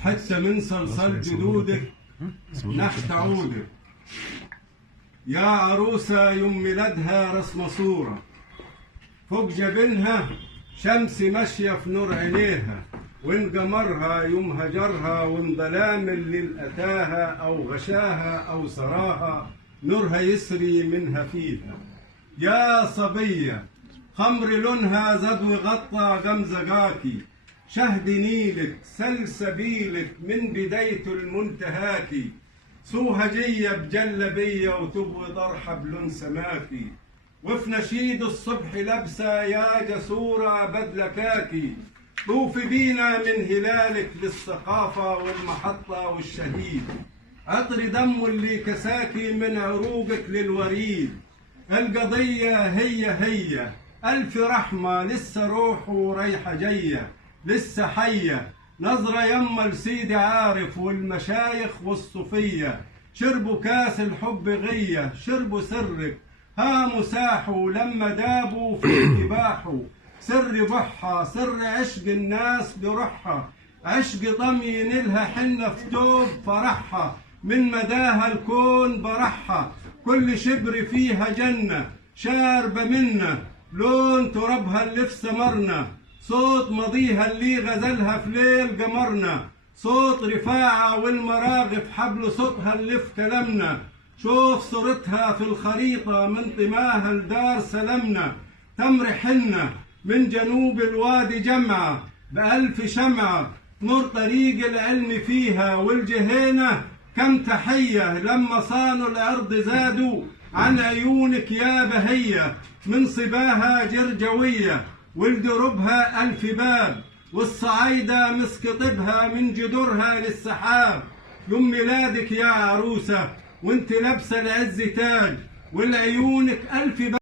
حتى من صلصال جدودك نحت عودك. يا عروسة يوم ميلادها رسمة صورة، فوق جبينها شمس ماشية في نور عينيها، وإن قمرها يوم هجرها، وإن ظلام الليل أتاها أو غشاها أو سراها، نورها يسري منها فيها. يا صبية خمر لونها زاد وغطى جمزقاكي، شهد نيلك سلسبيلك من بدايته المنتهاكي، سوهجية بجلبية وتبوي طرحة بلون سماكي، وفي نشيد الصبح لابسة يا جسورة بدلة كاكي، طوفي بينا من هلالك للثقافة والمحطة والشهيد، عطر دم اللي كساكي من عروقك للوريد، القضية هي ألف رحمة لسه روح وريحة جاية لسه حية، نظرة يما لسيدي عارف والمشايخ والصوفية، شربوا كاس الحب غية شربوا سرك ها مساحوا لما دابوا في اتباحوا، سر بحة سر عشق الناس بروحها، عشق طمي نلها حنة في توب فرحها، من مداها الكون برحها، كل شبر فيها جنة شاربة منا، لون ترابها اللي في سمرنا، صوت مضيها اللي غزلها في ليل قمرنا، صوت رفاعة والمراغف حبل صوتها اللي في كلامنا، شوف صورتها في الخريطة من طماها لدار سلامنا، تمر حنة من جنوب الوادي جمعة بألف شمعة، نور طريق العلم فيها والجهينة كم تحية، لما صانوا الأرض زادوا عن عيونك يا بهية، من صباها جرجوية والدربها ألف باب، والصعايدة مسك طبها من جدرها للسحاب، يوم ميلادك يا عروسة وانت لابسة العز تاج والعيونك ألف باب.